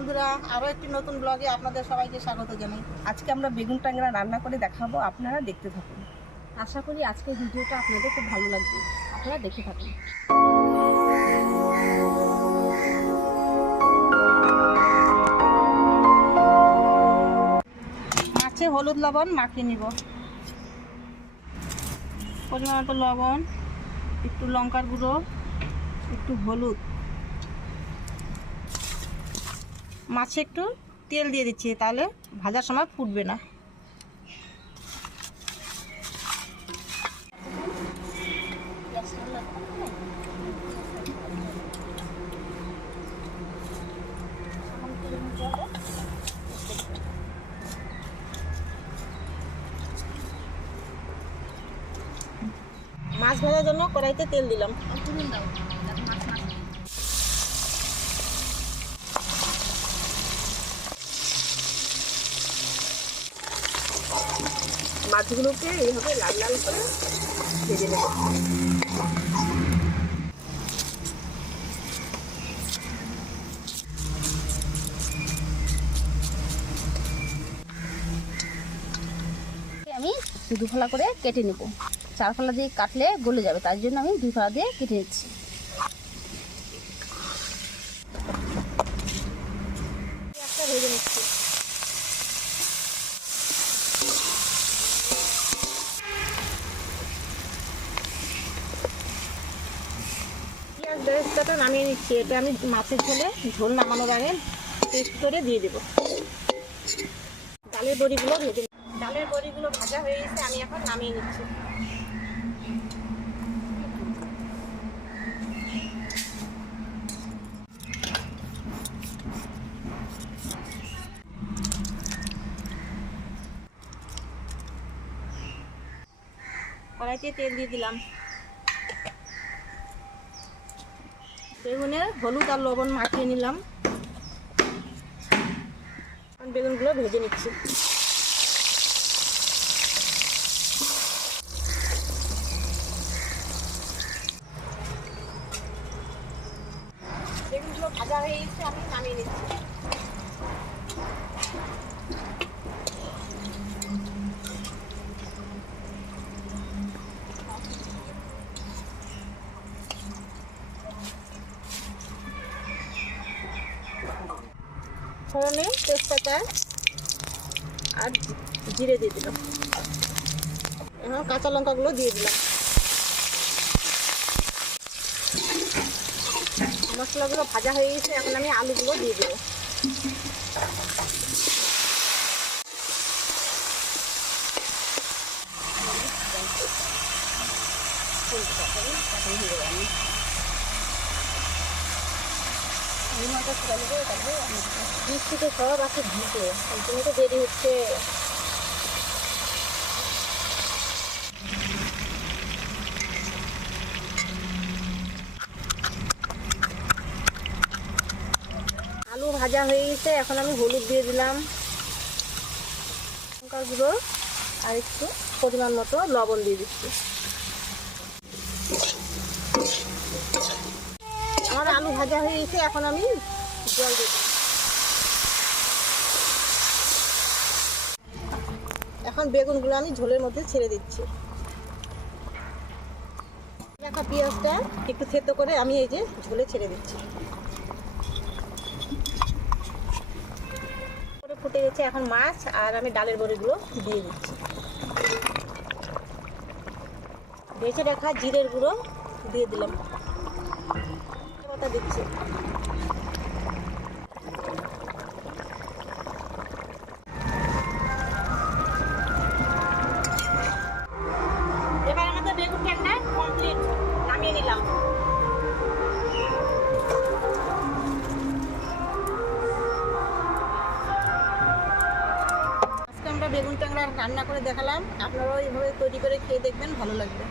বন্ধুরা, আরও একটি নতুন ব্লগে আপনাদের সবাইকে স্বাগত জানাই। আজকে আমরা বেগুন ট্যাংরা রান্না করে দেখাবো, আপনারা দেখতে থাকুন। আশা করি আজকের ভিডিওটা আপনাদের খুব ভালো লাগবে, আপনারা দেখে থাকুন। মাছে হলুদ লবণ মাখিয়ে নিব। পরিমাণ মতো লবণ, একটু লঙ্কার গুঁড়ো, একটু হলুদ। মাছে একটু তেল দিয়ে দিচ্ছি, তাহলে ভাজার সময় ফুটবে না। মাছ ভাজার জন্য কড়াইতে তেল দিলাম। মাছগুলোকে এইভাবে লাল লাল করে ভেজে নেব। আমি দু ফালা করে কেটে নেব। 4 ফালা দিয়ে কাটলে গলে যাবে, তার জন্য আমি 2 ফালা দিয়ে কেটে নিচ্ছি। একটা ভেজে নিচ্ছি। পেঁয়াজ বেরেস্তাটা নামিয়ে নিচ্ছি। এটা আমি মাছের ঝোলে ঝোল নামানোর আগে পেস্ট করে দিয়ে দেবো। ডালের বড়িগুলো ভাজা হয়ে গেছে, আমি এখন নামিয়ে নিচ্ছি। কড়াইতে তেল দিয়ে দিলাম। বেগুনে হলুদ আর লবণ মাখিয়ে নিলাম। বেগুনগুলো ভেজে নিচ্ছি। বেগুনগুলো ভাজা হয়ে গেছে, আমি নামিয়ে নিচ্ছি। ফোড়নে তেজপাতা আর জিরে দিয়ে দিলাম। এখন কাঁচা লঙ্কাগুলো দিয়ে দিলাম। মশলাগুলো ভাজা হয়ে গেছে, এখন আমি আলুগুলো দিয়ে দেবো। মিষ্টিতে সব আছে ভিজে, এই জন্য তো দেরি হচ্ছে। আলু ভাজা হয়ে গেছে, এখন আমি হলুদ দিয়ে দিলাম, লঙ্কার গুঁড়ো আর একটু পরিমাণ মতো লবণ দিয়ে দিচ্ছি। আমার আলু ভাজা হয়ে গেছে, এখন আমি জল দিয়ে দিই। এখন বেগুনগুলো আমি ঝোলের মধ্যে ছেড়ে দিচ্ছি। রাখা পেঁয়াজটা একটু থেত করে আমি এই যে ঝোলে ছেড়ে দিচ্ছি। ফুটে গেছে, এখন মাছ আর আমি ডালের বড়িগুলো দিয়ে দিচ্ছি। ভেজে রাখা জিরের গুঁড়ো দিয়ে দিলাম, পাতা দিচ্ছি। এবার আমাদের বেগুন ট্যাংরা কমপ্লিট, নামিয়ে নিলাম। আজকে আমরা বেগুন ট্যাংরা রান্না করে দেখালাম, আপনারাও এইভাবে তৈরি করে খেয়ে দেখবেন, ভালো লাগবে।